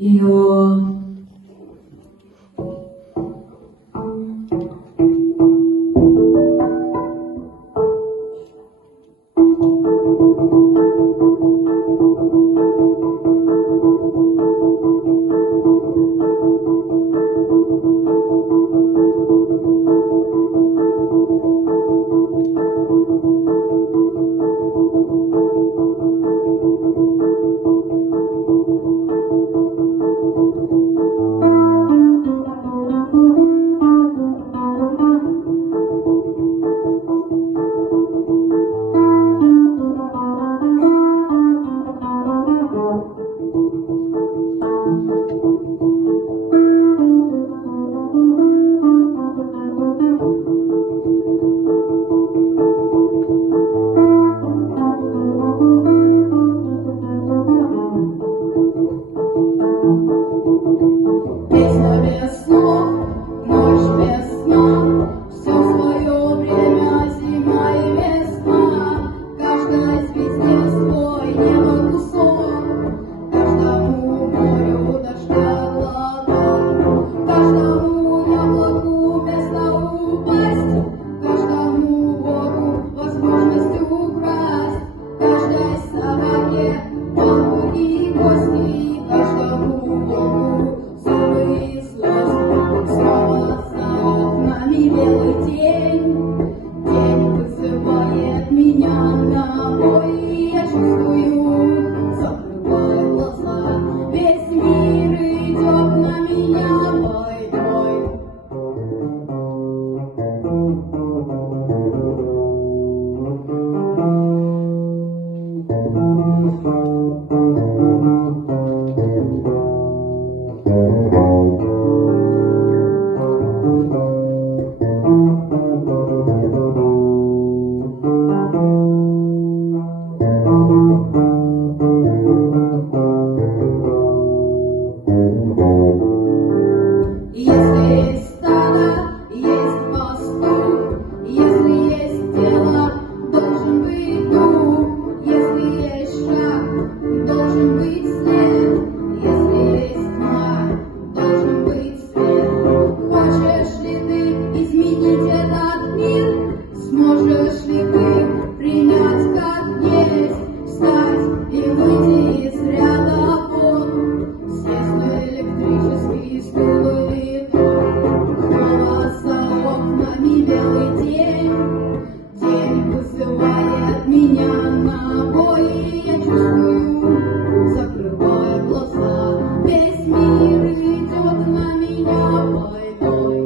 ее. Песня без слов, ночь без сна, все свое время зима и весна. Каждой звезде свой небо кусок, каждому морю дождя глоток, каждому яблоку место упасть, каждому вору возможность украсть, каждой собаке палку и кости, каждому волку зубы и слезы. Снова за окнами белый день, день вызывает меня на бой, и я чувствую, закрываю глаза, весь мир идет на меня войной. Если есть стадо, есть пастух, если есть дело, должен быть дух, если есть шаг, должен быть след, если есть тьма, должен быть свет. Хочешь ли ты изменить этот мир? Сможешь ли ты принять как есть, встать и выйти из ряда вон, сесть на электрический стул или трон? Снова за окнами белый день, день вызывает меня на бой, и я чувствую, закрывая глаза, весь мир идет на меня войной.